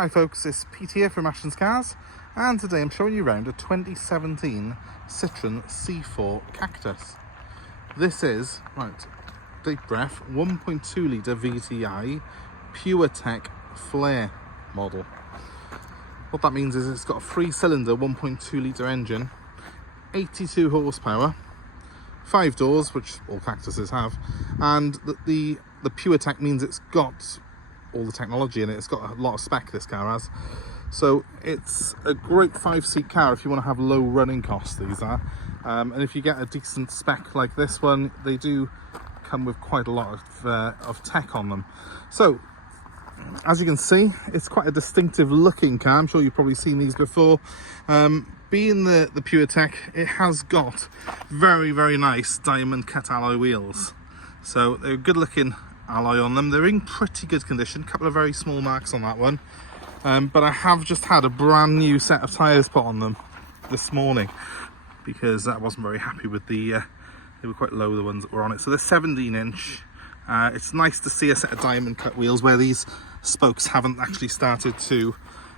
Hi folks, it's Pete here from Ashton's Cars, and today I'm showing you around a 2017 Citroen C4 Cactus. This is, right, deep breath, 1.2 litre VTI PURETECH Flair model. What that means is it's got a 3-cylinder 1.2 litre engine, 82 horsepower, 5 doors, which all Cactuses have, and the PURETECH means it's got all the technology in it. It's got a lot of spec, this car has, so it's a great 5-seat car if you want to have low running costs. These are and if you get a decent spec like this one, they do come with quite a lot of tech on them. So as you can see, it's quite a distinctive looking car. I'm sure you've probably seen these before. Being the PURETECH, it has got very nice diamond cut alloy wheels, so they're good looking alloy on them. They're in pretty good condition, a couple of very small marks on that one, but I have just had a brand new set of tyres put on them this morning because I wasn't very happy with they were quite low, the ones that were on it. So they're 17-inch. It's nice to see a set of diamond cut wheels where these spokes haven't actually started to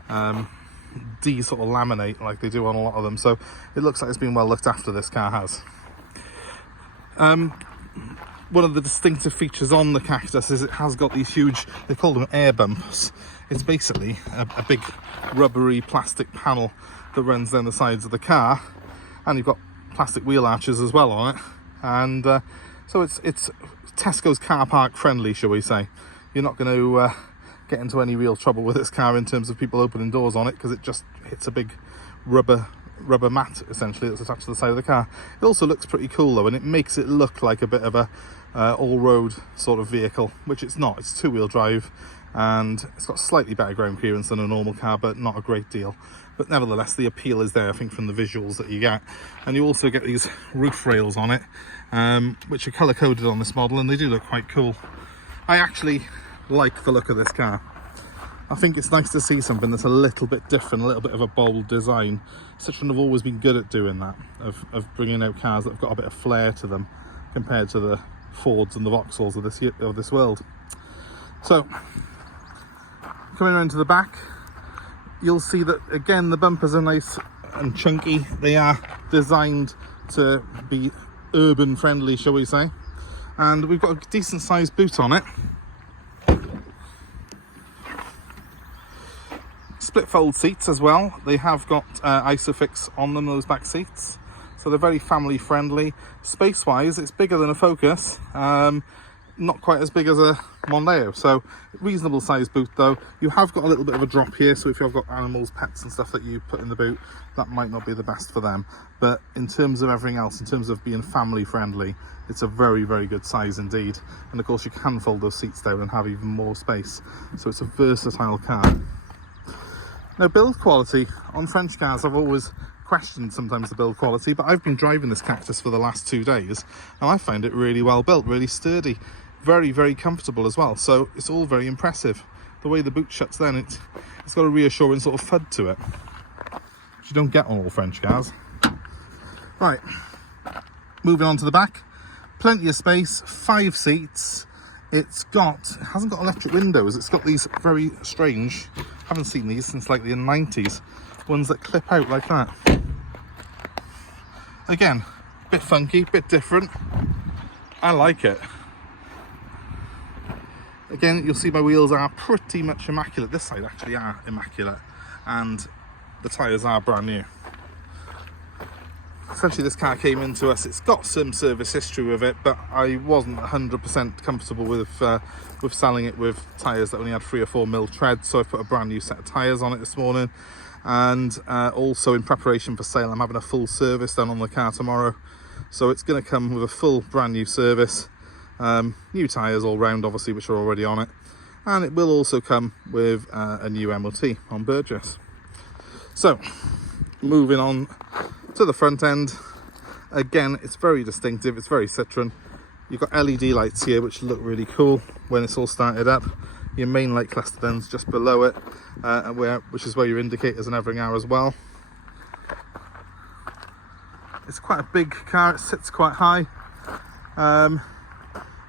sort of laminate like they do on a lot of them, so it looks like it's been well looked after, this car has. One of the distinctive features on the Cactus is it has got these huge, they call them air bumps. It's basically a big rubbery plastic panel that runs down the sides of the car, and you've got plastic wheel arches as well on it, and so it's Tesco's car park friendly, shall we say. You're not going to get into any real trouble with this car in terms of people opening doors on it, because it just hits a big rubber mat essentially that's attached to the side of the car. It also looks pretty cool though, and it makes it look like a bit of a all-road sort of vehicle, which it's not. It's 2-wheel drive, and it's got slightly better ground clearance than a normal car, but not a great deal. But nevertheless, the appeal is there, I think, from the visuals that you get. And you also get these roof rails on it, which are colour-coded on this model, and they do look quite cool. I actually like the look of this car. I think it's nice to see something that's a little bit different, a little bit of a bold design. Citroen have always been good at doing that, of bringing out cars that have got a bit of flair to them compared to the Fords and the Vauxhalls of this world. So coming around to the back, you'll see that again the bumpers are nice and chunky. They are designed to be urban friendly, shall we say, and we've got a decent sized boot on it. Split fold seats as well. They have got Isofix on them, those back seats, so they're very family friendly. Space wise, it's bigger than a Focus, not quite as big as a Mondeo, so reasonable sized boot though. You have got a little bit of a drop here, so if you've got animals, pets and stuff that you put in the boot, that might not be the best for them, but in terms of everything else, in terms of being family friendly, it's a very good size indeed. And of course you can fold those seats down and have even more space, so it's a versatile car. Now, build quality on French cars, I've always questioned sometimes the build quality, but I've been driving this Cactus for the last 2 days and I find it really well built, really sturdy, very comfortable as well, so it's all very impressive. The way the boot shuts down, it's got a reassuring sort of thud to it, which you don't get on all French cars. Right, moving on to the back, plenty of space, 5 seats. It hasn't got electric windows, it's got these very strange, haven't seen these since like the 90s, ones that clip out like that. Again, bit funky, bit different. I like it. Again, you'll see my wheels are pretty much immaculate. This side actually are immaculate, and the tyres are brand new. Essentially, this car came into us, it's got some service history with it, but I wasn't 100% comfortable with selling it with tyres that only had 3 or 4 mil tread, so I put a brand new set of tyres on it this morning. And also in preparation for sale, I'm having a full service done on the car tomorrow, so it's going to come with a full brand new service, new tyres all round obviously, which are already on it, and it will also come with a new MOT on Burgess. So moving on to the front end, again it's very distinctive, it's very Citroen. You've got LED lights here which look really cool when it's all started up. Your main light cluster then's just below it, which is where your indicators and everything are as well. It's quite a big car, it sits quite high.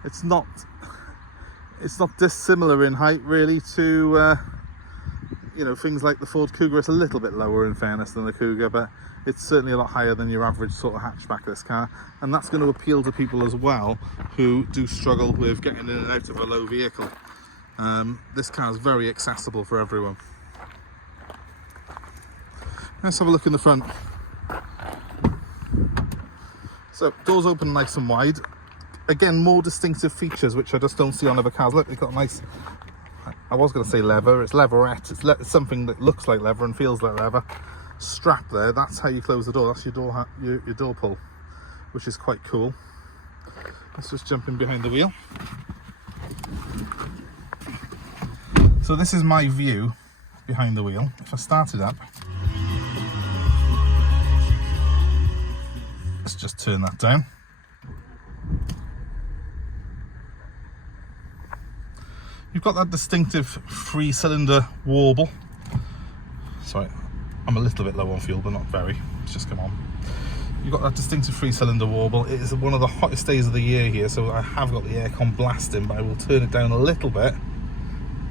It's not dissimilar in height really to you know, things like the Ford Cougar, it's a little bit lower in fairness than the Cougar, but it's certainly a lot higher than your average sort of hatchback, this car, and that's going to appeal to people as well who do struggle with getting in and out of a low vehicle. This car is very accessible for everyone. Let's have a look in the front. So doors open nice and wide. Again, more distinctive features which I just don't see on other cars. Look, they've got a nice, I was going to say leather, it's leatherette, it's something that looks like leather and feels like leather. Strap there, that's how you close the door, that's your door pull, which is quite cool. Let's just jump in behind the wheel. So this is my view behind the wheel. If I start it up, let's just turn that down. You've got that distinctive 3-cylinder warble. Sorry, I'm a little bit low on fuel, but not very. It's just come on. You've got that distinctive 3-cylinder warble. It is one of the hottest days of the year here, so I have got the aircon blasting, but I will turn it down a little bit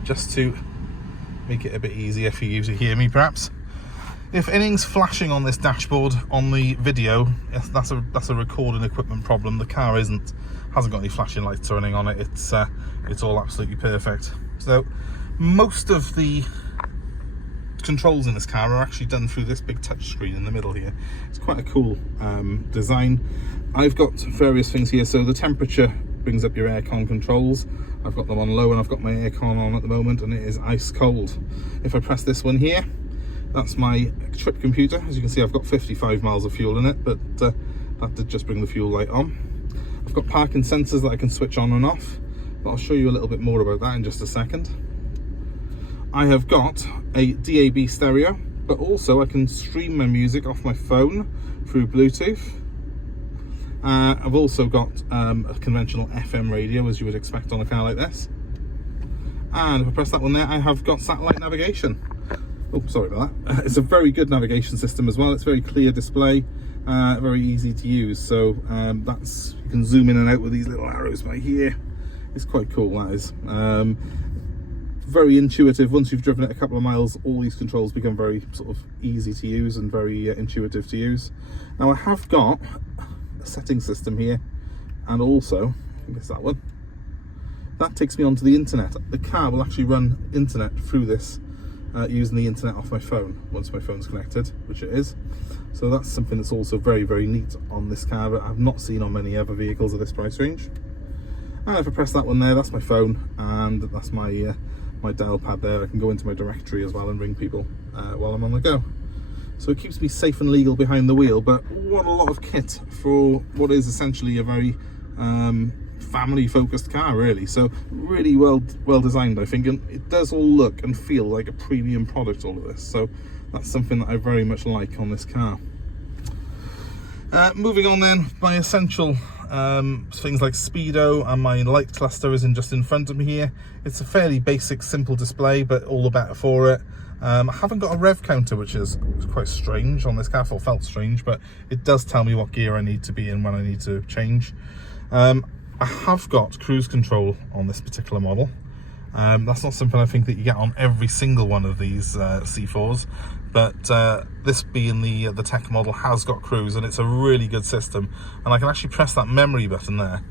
just to make it a bit easier for you to hear me, perhaps. If anything's flashing on this dashboard on the video, that's a recording equipment problem. The car hasn't got any flashing lights or anything on it. It's all absolutely perfect. So most of the controls in this car are actually done through this big touch screen in the middle here. It's quite a cool design. I've got various things here. So the temperature brings up your aircon controls. I've got them on low and I've got my aircon on at the moment, and it is ice cold. If I press this one here, that's my trip computer. As you can see, I've got 55 miles of fuel in it, but that did just bring the fuel light on. I've got parking sensors that I can switch on and off, but I'll show you a little bit more about that in just a second. I have got a DAB stereo, but also I can stream my music off my phone through Bluetooth. I've also got a conventional FM radio, as you would expect on a car like this. And if I press that one there, I have got satellite navigation. Oh, sorry about that. It's a very good navigation system as well. It's very clear display, very easy to use. So you can zoom in and out with these little arrows right here. It's quite cool, that is. Very intuitive. Once you've driven it a couple of miles, all these controls become very sort of easy to use and very intuitive to use. Now I have got a setting system here, and also, I think it's that one. That takes me onto the internet. The car will actually run internet through this, using the internet off my phone once my phone's connected, which it is. So that's something that's also very, very neat on this car, but I've not seen on many other vehicles of this price range. And if I press that one there, that's my phone, and that's my my dial pad there. I can go into my directory as well and ring people while I'm on the go. So it keeps me safe and legal behind the wheel, but what a lot of kit for what is essentially a very family focused car, really. So really well designed, I think, and it does all look and feel like a premium product, all of this. So that's something that I very much like on this car. Moving on then, my essential things like speedo and my light cluster is just in front of me here. It's a fairly basic, simple display, but all the better for it. I haven't got a rev counter, which is quite strange on this car, or felt strange, but it does tell me what gear I need to be in when I need to change. I have got cruise control on this particular model. That's not something I think that you get on every single one of these C4s, but this being the tech model has got cruise, and it's a really good system. And I can actually press that memory button there.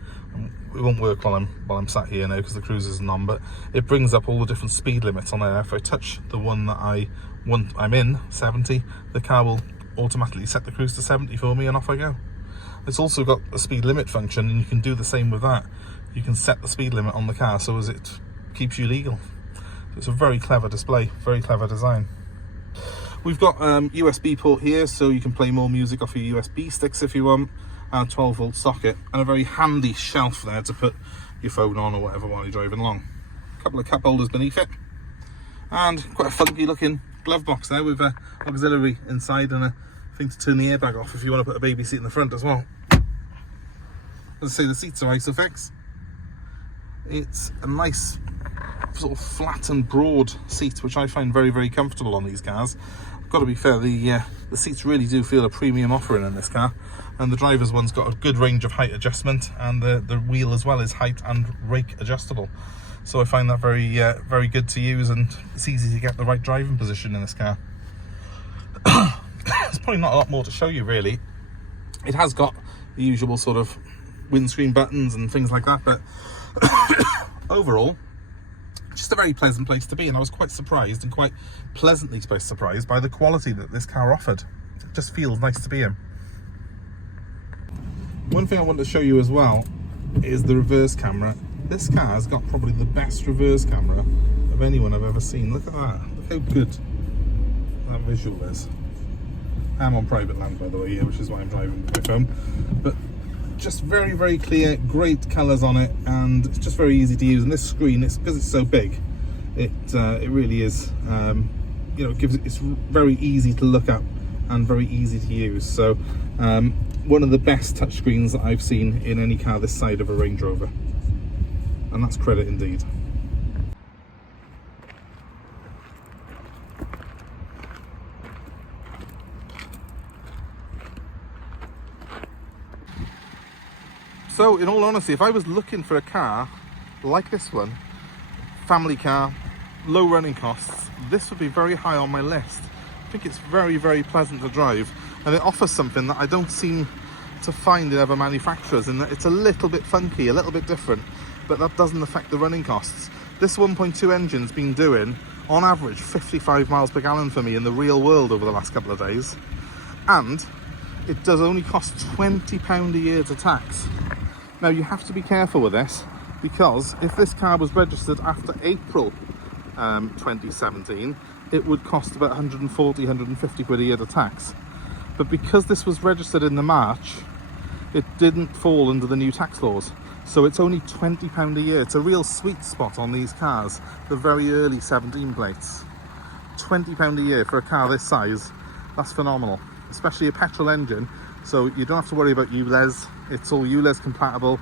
It won't work while I'm sat here now because the cruise isn't on, but it brings up all the different speed limits on there. If I touch the one that I'm in, 70, the car will automatically set the cruise to 70 for me, and off I go. It's also got a speed limit function, and you can do the same with that. You can set the speed limit on the car so as it keeps you legal. It's a very clever display, very clever design. We've got USB port here, so you can play more music off your USB sticks if you want, and a 12-volt socket, and a very handy shelf there to put your phone on or whatever while you're driving along. A couple of cup holders beneath it, and quite a funky looking glove box there with an auxiliary inside and a thing to turn the airbag off if you want to put a baby seat in the front as well. As I say, the seats are ISOFIX. It's a nice sort of flat and broad seat, which I find very, very comfortable on these cars. I've got to be fair, the seats really do feel a premium offering in this car, and the driver's one's got a good range of height adjustment, and the wheel as well is height and rake adjustable. So I find that very good to use, and it's easy to get the right driving position in this car. There's probably not a lot more to show you really. It has got the usual sort of windscreen buttons and things like that, but overall, just a very pleasant place to be, and I was quite surprised and quite pleasantly surprised by the quality that this car offered. It just feels nice to be in. One thing I want to show you as well is the reverse camera. This car has got probably the best reverse camera of anyone I've ever seen. Look at that. Look how good that visual is. I'm on private land, by the way, here, which is why I'm driving with my phone. But just very clear, great colours on it, and it's just very easy to use. And this screen, because it's so big, it really is. You know, it's very easy to look at and very easy to use. So one of the best touchscreens that I've seen in any car this side of a Range Rover, and that's credit indeed. So in all honesty, if I was looking for a car like this one, family car, low running costs, this would be very high on my list. I think it's very pleasant to drive, and it offers something that I don't seem to find in other manufacturers, in that it's a little bit funky, a little bit different, but that doesn't affect the running costs. This 1.2 engine's been doing on average 55 miles per gallon for me in the real world over the last couple of days, and it does only cost £20 a year to tax. Now you have to be careful with this, because if this car was registered after April 2017, it would cost about 140, 150 quid a year to tax. But because this was registered in the March, it didn't fall under the new tax laws. So it's only £20 a year. It's a real sweet spot on these cars, the very early 17 plates. £20 a year for a car this size, that's phenomenal. Especially a petrol engine, so you don't have to worry about ULEZ. It's all ULEZ compatible.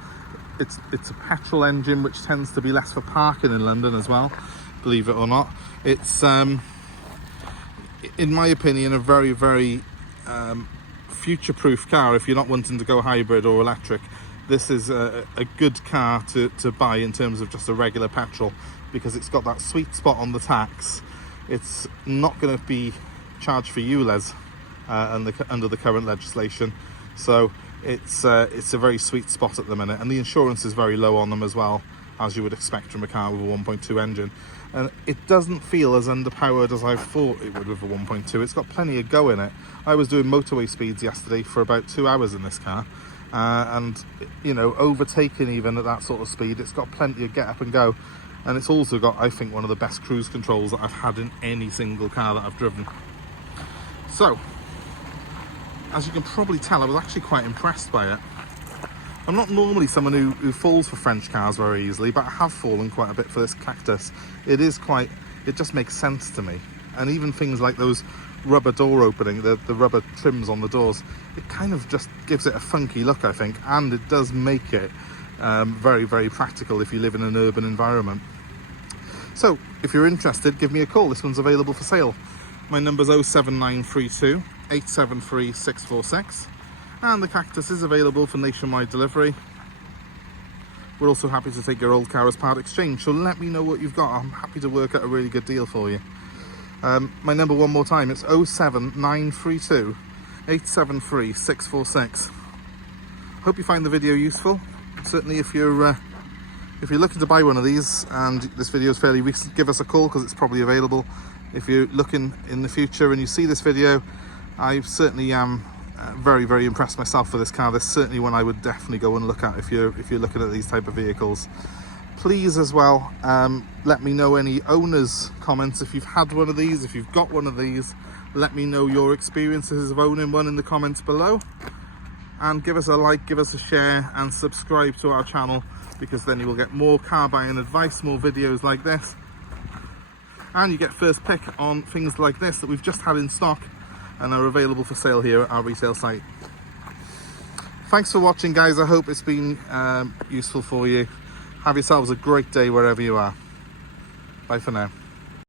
It's a petrol engine, which tends to be less for parking in London as well, believe it or not. It's in my opinion a very future-proof car if you're not wanting to go hybrid or electric. This is a good car to buy in terms of just a regular petrol, because it's got that sweet spot on the tax. It's not going to be charged for ULEZ under the current legislation, so it's a very sweet spot at the minute, and the insurance is very low on them as well, as you would expect from a car with a 1.2 engine, and it doesn't feel as underpowered as I thought it would with a 1.2. It's got plenty of go in it. I was doing motorway speeds yesterday for about 2 hours in this car, and you know, overtaking even at that sort of speed. It's got plenty of get up and go, and it's also got, I think, one of the best cruise controls that I've had in any single car that I've driven. So as you can probably tell, I was actually quite impressed by it. I'm not normally someone who falls for French cars very easily, but I have fallen quite a bit for this Cactus. It just makes sense to me. And even things like those rubber door opening, the rubber trims on the doors, it kind of just gives it a funky look, I think, and it does make it very practical if you live in an urban environment. So if you're interested, give me a call. This one's available for sale. My number's 07932 873 646, and the Cactus is available for nationwide delivery. We're also happy to take your old car as part exchange, so let me know what you've got. I'm happy to work out a really good deal for you. My number one more time, it's 07932 873 646. Hope you find the video useful. Certainly if you're looking to buy one of these and this video is fairly recent, give us a call, because it's probably available. If you're looking in the future and you see this video, I certainly am very impressed myself for this car. This is certainly one I would definitely go and look at if you're looking at these type of vehicles. Please as well, let me know any owners' comments. If you've had one of these, if you've got one of these, let me know your experiences of owning one in the comments below. And give us a like, give us a share, and subscribe to our channel, because then you will get more car buying advice, more videos like this, and you get first pick on things like this that we've just had in stock and are available for sale here at our retail site. Thanks for watching, guys. I hope it's been useful for you. Have yourselves a great day wherever you are. Bye for now.